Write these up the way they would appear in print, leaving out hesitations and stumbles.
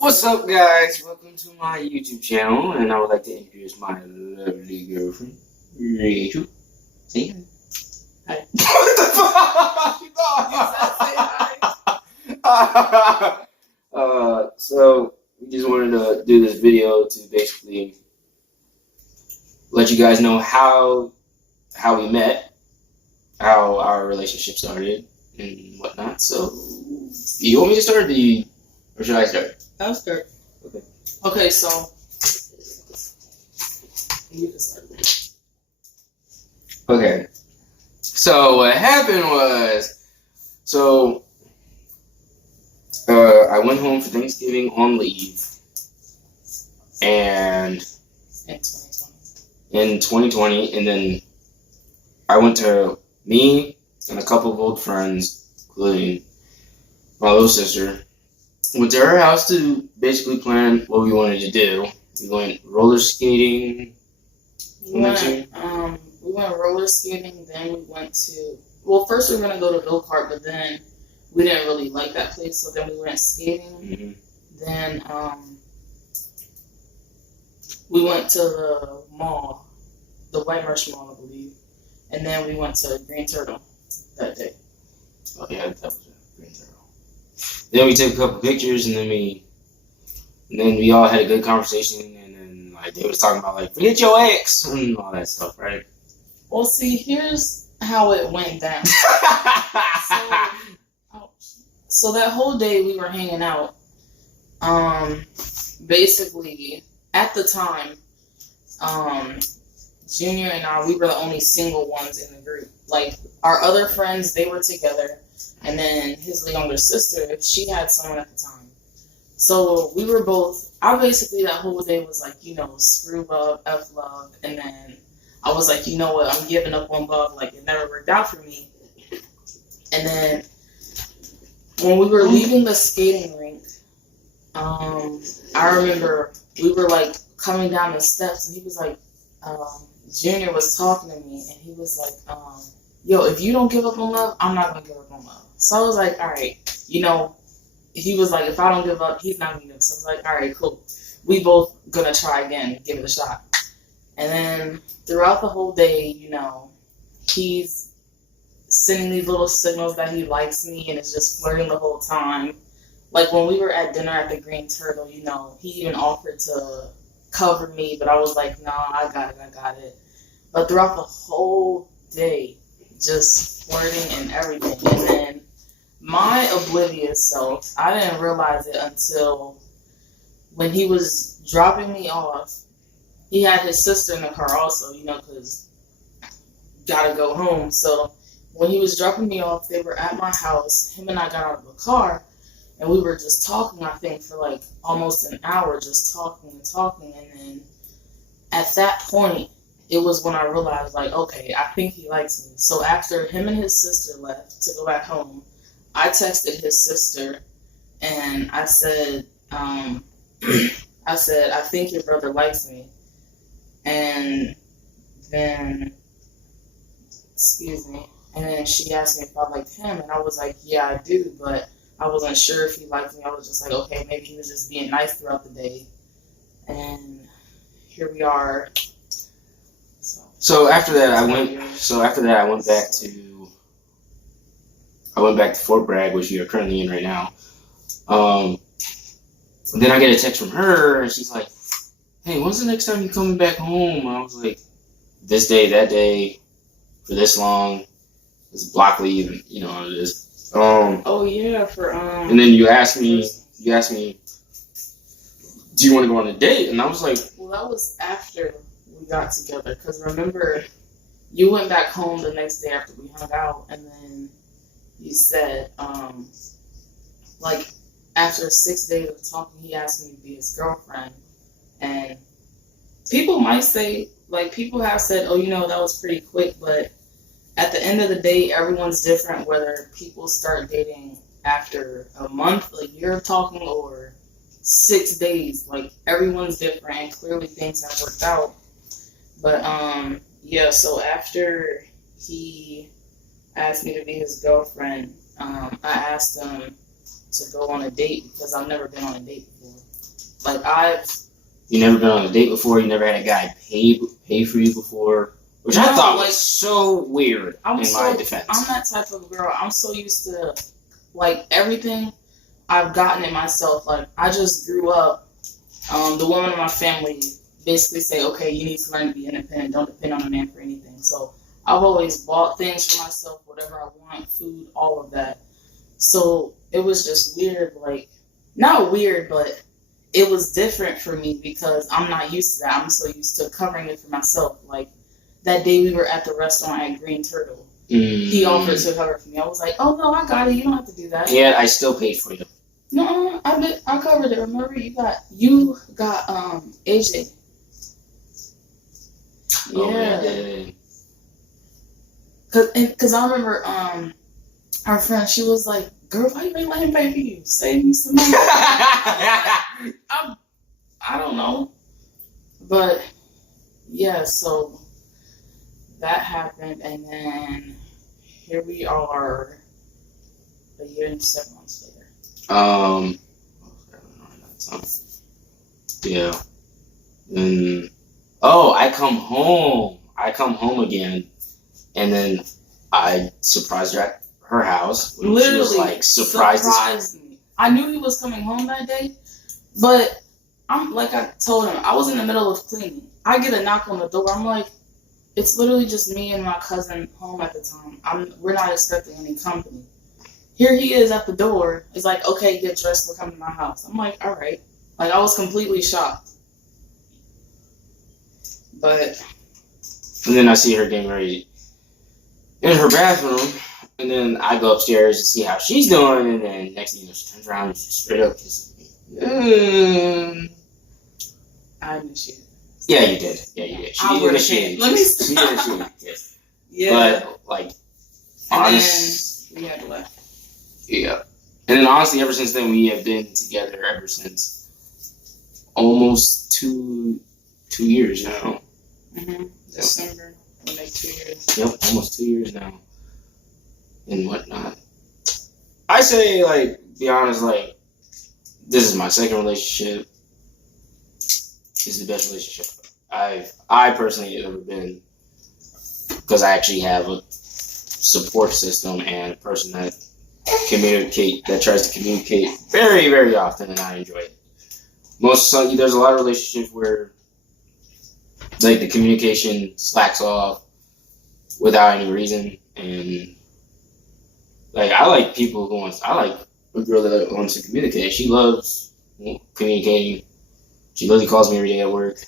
What's up, guys? Welcome to my YouTube channel, and I would like to introduce my lovely girlfriend, Rachel. Say hi. What the fuck? You said say hi. So we just wanted to do this video to basically let you guys know how we met, how our relationship started, and whatnot. So, you want me to start, or should I start? I'll start. Okay. Okay, so you can start. Okay. So what happened was, I went home for Thanksgiving on leave, and in 2020, and then I went to me and a couple of old friends, including my little sister. Went to her house to basically plan what we wanted to do. We went roller skating. We went roller skating, then we went to, first we were going to go to go-kart, but then we didn't really like that place, so then we went skating. Mm-hmm. Then we went to the mall, the White Marsh Mall, I believe, and then we went to Green Turtle that day. Oh yeah, that was Green Turtle. Then we took a couple pictures, and then we all had a good conversation, and then like they was talking about like forget your ex and all that stuff, right? Well, see, here's how it went down. So that whole day we were hanging out. Basically, at the time, Junior and I, we were the only single ones in the group. Like our other friends, they were together. And then his younger sister, she had someone at the time. So we were both, I basically that whole day was like, screw love, F love. And then I was like, you know what, I'm giving up on love. Like it never worked out for me. And then when we were leaving the skating rink, I remember we were like coming down the steps and he was like, Junior was talking to me and he was like, yo, if you don't give up on love, I'm not going to give up on love. So I was like, all right, he was like, if I don't give up, he's not going to give up. So I was like, all right, cool. We both going to try again, give it a shot. And then throughout the whole day, he's sending these little signals that he likes me and is just flirting the whole time. Like when we were at dinner at the Green Turtle, he even offered to cover me, but I was like, nah, I got it. But throughout the whole day, just flirting and everything. And then my oblivious self, I didn't realize it until when he was dropping me off. He had his sister in the car also, because gotta go home. So when he was dropping me off, they were at my house. Him and I got out of the car, and we were just talking, I think, for like almost an hour, just talking. And then at that point, it was when I realized, like, okay, I think he likes me. So after him and his sister left to go back home, I texted his sister, and I said, I think your brother likes me. And then, and then she asked me if I liked him, and I was like, yeah, I do, but I wasn't sure if he liked me. I was just like, okay, maybe he was just being nice throughout the day. And here we are. So after that, I went back to Fort Bragg, which we are currently in right now. Then I get a text from her, and she's like, "Hey, when's the next time you coming back home?" And I was like, "This day, that day, for this long, this block leave, and how it is." Oh yeah, And then you asked me, do you want to go on a date? And I was like, well, that was after we got together, because remember, you went back home the next day after we hung out, and then you said, like, after 6 days of talking, he asked me to be his girlfriend. And people might say, like, people have said, oh, that was pretty quick, but at the end of the day, everyone's different, whether people start dating after a month, a year of talking, or 6 days. Like, everyone's different, and clearly things have worked out. But, yeah, so after he asked me to be his girlfriend, I asked him to go on a date because I've never been on a date before. You never been on a date before. You never had a guy pay for you before, which I thought was so weird. In my defense, I'm that type of girl. I'm so used to everything I've gotten it myself. I just grew up. The women in my family basically say, okay, you need to learn to be independent. Don't depend on a man for anything. So I've always bought things for myself, whatever I want, food, all of that. So it was just weird, not weird, but it was different for me because I'm not used to that. I'm so used to covering it for myself. That day we were at the restaurant at Green Turtle. He offered to cover for me. I was like, oh no, I got it. You don't have to do that. Yeah, I still paid for you. No, I covered it. Remember, you got AJ. Yeah. Cause I remember our friend. She was like, "Girl, why you ain't let him pay for you? Save me some money." I don't know, but yeah. So that happened, and then here we are, a year and 7 months later. Yeah. And I come home. I come home again, and then I surprised her at her house. Literally, she was surprised me. I knew he was coming home that day, but I told him, I was in the middle of cleaning. I get a knock on the door. I'm like, it's literally just me and my cousin home at the time. We're not expecting any company. Here he is at the door. It's like, okay, get dressed. We're coming to my house. I'm like, all right. I was completely shocked. But. And then I see her getting ready in her bathroom. And then I go upstairs to see how she's doing. And then next thing you know, she turns around and she straight up kisses me. I initiated. Yeah, you did. Yeah, you did. She initiated. Let me stop. She initiated. Yes. Yeah. But, honestly. We had to laugh. Yeah. And then honestly, ever since then, we have been together ever since almost two years now. Mm-hmm. December, 2 years. Yep, almost 2 years now. And whatnot. I say, be honest, this is my second relationship. It's the best relationship I personally have ever been, because I actually have a support system and a person that tries to communicate very, very often, and I enjoy it. There's a lot of relationships where the communication slacks off without any reason, and I like people I like a girl that wants to communicate. She loves communicating. She literally calls me every day at work,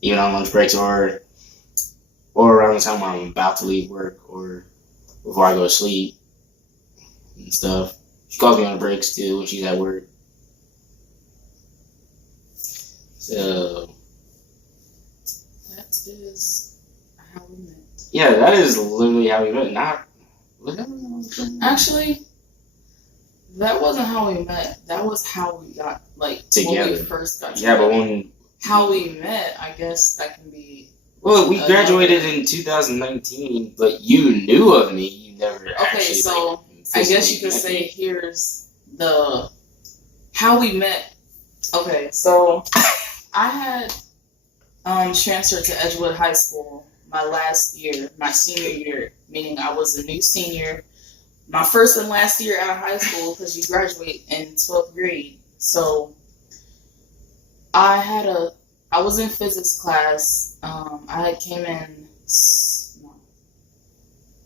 even on lunch breaks or around the time when I'm about to leave work or before I go to sleep and stuff. She calls me on the breaks too when she's at work. So that is how we met. Yeah, that is literally how we met. Actually, that wasn't how we met. That was how we got together. When we first got together. Yeah, but how we met, I guess that can be. Well, we graduated in 2019, but you knew of me. You never actually. Okay, so I guess you could say here's the how we met. Okay, so I had transferred to Edgewood High School my last year, my senior year, meaning I was a new senior. My first and last year out of high school, because you graduate in 12th grade. So I was in physics class. I had came in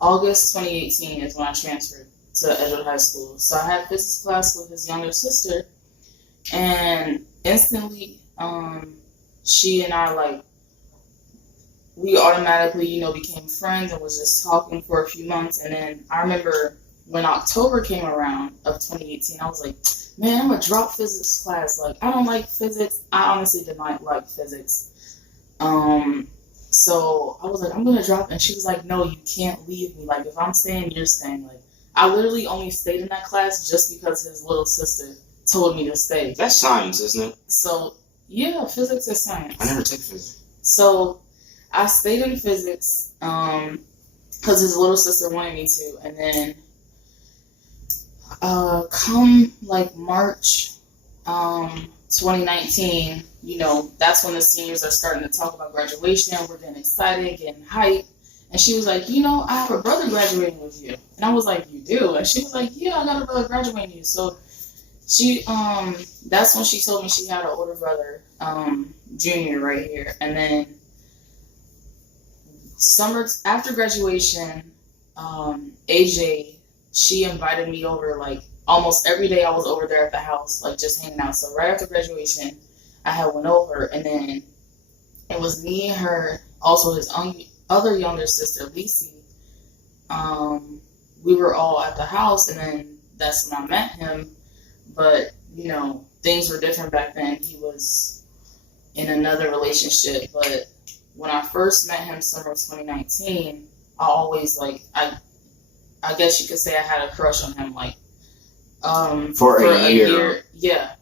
August 2018 is when I transferred to Edgewood High School. So I had physics class with his younger sister, and instantly, she and I we automatically, became friends and was just talking for a few months. And then I remember when October came around of 2018, I was like, man, I'm gonna drop physics class. I don't like physics. I honestly did not like physics. So I was like, I'm gonna drop. And she was like, no, you can't leave me. If I'm staying, you're staying. I literally only stayed in that class just because his little sister told me to stay. That's science, isn't it? So yeah, physics is science. I never took physics. So I stayed in physics because his little sister wanted me to, and then come March 2019, that's when the seniors are starting to talk about graduation. We're getting excited, getting hyped. And she was like, I have a brother graduating with you. And I was like, you do? And she was like, yeah, I got a brother graduating with you. So she, that's when she told me she had an older brother, junior right here. And then summer after graduation, AJ, she invited me over, like, almost every day I was over there at the house, like, just hanging out. So right after graduation, I had went over, and then it was me and her, also his other younger sister, Lacey. We were all at the house, and then that's when I met him. But, things were different back then. He was in another relationship. But when I first met him, summer of 2019, I always, like, I guess you could say I had a crush on him, like, for a year. Yeah,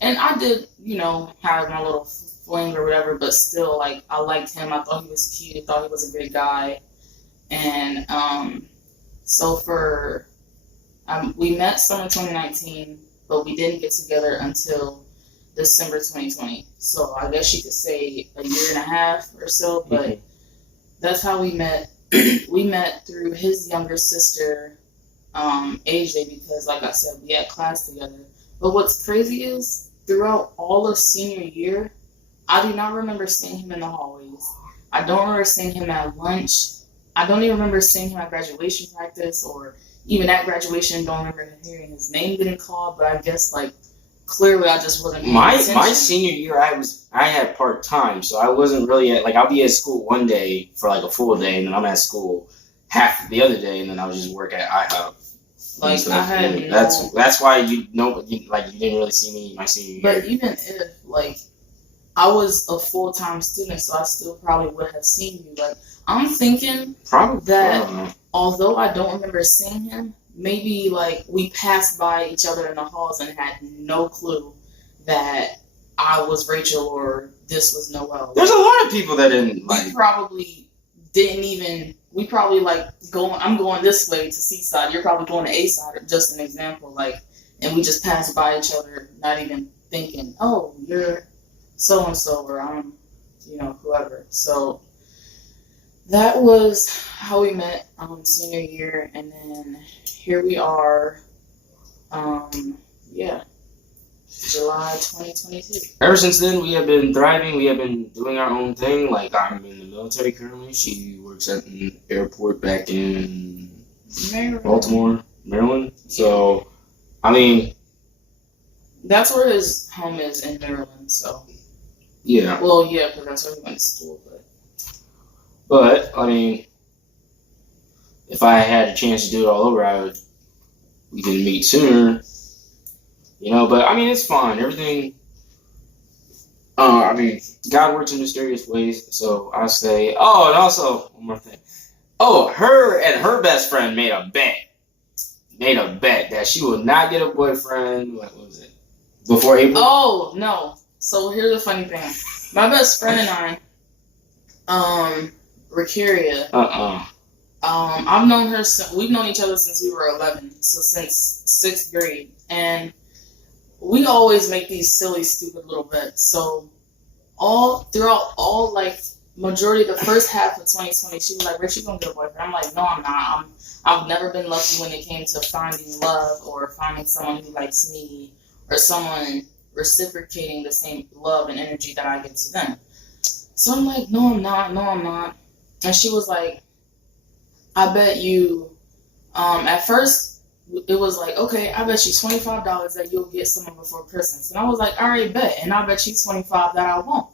and I did, have my little fling or whatever, but still, like, I liked him. I thought he was cute. I thought he was a good guy. And, so we met summer 2019, but we didn't get together until December 2020. So I guess you could say a year and a half or so, but that's how we met. We met through his younger sister, AJ, because, like I said, we had class together. But what's crazy is, throughout all of senior year, I do not remember seeing him in the hallways. I don't remember seeing him at lunch. I don't even remember seeing him at graduation practice, or even at graduation. Don't remember hearing his name getting called. But I guess, like, clearly I just wasn't paying attention. My senior year, I had part time, so I wasn't really I'll be at school one day for like a full day, and then I'm at school half the other day, and then I would just work at IHOP. Like, so I had that's why you didn't really see me my senior year. But even if, like, I was a full-time student, so I still probably would have seen you. Like, I'm thinking that although I don't remember seeing him, maybe, like, we passed by each other in the halls and had no clue that I was Rachel or this was Noel. There's a lot of people that didn't, like... We probably, like, I'm going this way to Seaside, you're probably going to A-Side, just an example, like, and we just passed by each other, not even thinking, oh, you're so-and-so, or I'm, whoever. So that was how we met senior year, and then here we are, July 2022. Ever since then, we have been thriving. We have been doing our own thing. Like, I'm in the military currently. She works at an airport back in Baltimore, Maryland. So, I mean... That's where his home is, in Maryland, so... Yeah. Well, yeah, because that's where he went to school, But, I mean... If I had a chance to do it all over, we can meet sooner. But, I mean, it's fine. Everything... God works in mysterious ways, so I say... Oh, and also, one more thing. Oh, her and her best friend made a bet that she would not get a boyfriend, what was it, before April? Oh, no. So, here's the funny thing. My best friend and I, Rikaria, I've known her, we've known each other since we were 11, so since 6th grade, and we always make these silly, stupid little bets. So throughout like, majority of the first half of 2020, she was like, Rich, you gonna get a boyfriend? I'm like, no, I'm not. I've never been lucky when it came to finding love or finding someone who likes me or someone reciprocating the same love and energy that I give to them. So I'm like, no, I'm not. And she was like, I bet you, at first, it was like, okay, I bet you $25 that you'll get someone before Christmas. And I was like, all right, bet. And I bet you $25 that I won't.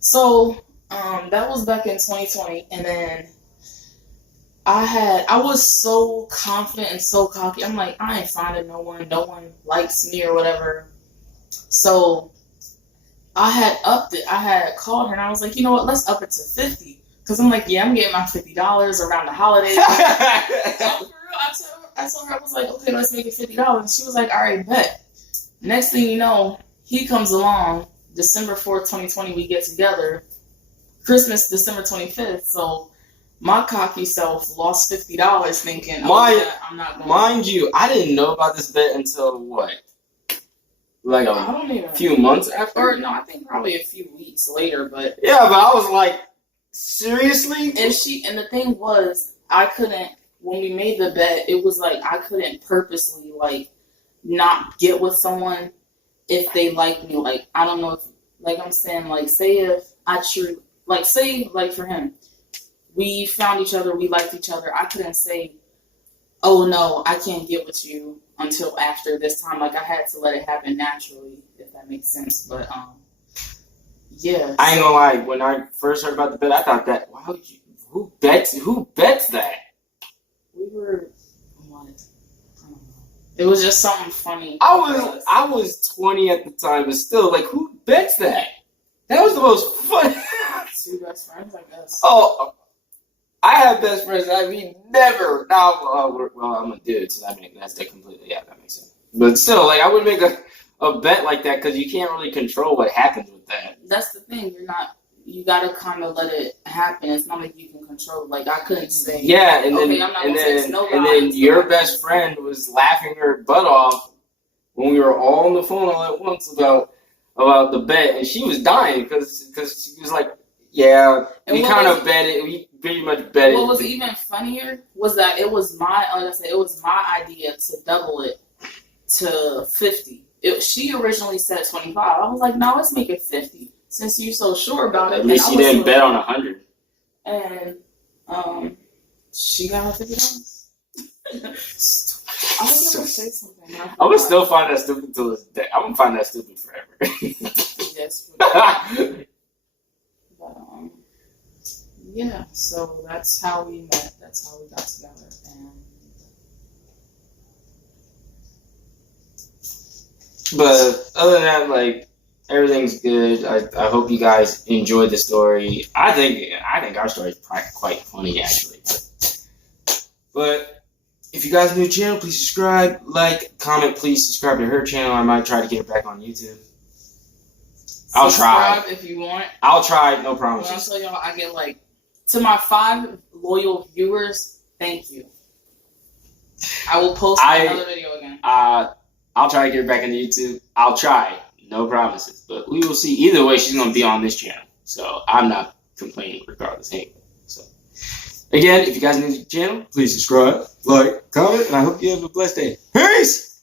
So, that was back in 2020. And then I was so confident and so cocky. I'm like, I ain't finding no one likes me or whatever. So I had upped it. I had called her and I was like, you know what, let's up it to 50. Because I'm like, yeah, I'm getting my $50 around the holidays. I told her, I was like, okay, let's make it $50. She was like, all right, bet. Next thing you know, he comes along, December 4th, 2020, we get together. Christmas, December 25th. So my cocky self lost $50 thinking, I'm not going Mind you, I didn't know about this bet until what? like I don't even. a few months after. Or no, I think probably a few weeks later. But yeah, but I was like, seriously? And the thing was, I couldn't. When we made the bet, it was like I couldn't purposely like not get with someone if they like me. Like I don't know if, like I'm saying, like say if I true, like say like for him, we found each other, we liked each other. I couldn't say, oh no, I can't get with you until after this time. Like I had to let it happen naturally, if that makes sense. But yeah. I ain't gonna lie. When I first heard about the bet, I thought that, why would you? Who bets that? We were what? I don't know. It was just something funny. I was 20 at the time, but still, like, who bets that? That was the most fun. Two best friends, I guess. Oh, I have best friends. I mean, never. Now, I'm a dude, so that makes sense. But still, like, I would make a bet like that because you can't really control what happens with that. That's the thing. You gotta kind of let it happen. It's not like you can control. Like I couldn't say. Yeah, and okay, then I'm not and gonna say then no and lies, then your best friend was laughing her butt off when we were all on the phone all at once about the bet, and she was dying because she was like, yeah, we kind of bet it. We pretty much bet it. What was even funnier was that it was like I said, it was my idea to double it to 50. She originally said 25. I was like, no, let's make it 50. Since you're so sure about it. At least you didn't bet on 100. And she got her $50. I was gonna say something. I'm gonna still find that stupid till this day. I'm gonna find that stupid forever. Yes. But yeah. So that's how we met. That's how we got together. And but other than that, like, everything's good. I hope you guys enjoyed the story. I think our story is quite funny, actually. But if you guys are new to the channel, please subscribe, like, comment. Please subscribe to her channel. I might try to get her back on YouTube. I'll try. Subscribe if you want. I'll try. No promises. I'll tell y'all, I get like, to my 5 loyal viewers, thank you. I will post another video again. I'll try to get her back into YouTube. I'll try. No promises. But we will see. Either way, she's going to be on this channel. So I'm not complaining regardless. Anyway. So again, if you guys are new to the channel, please subscribe, like, comment, and I hope you have a blessed day. Peace!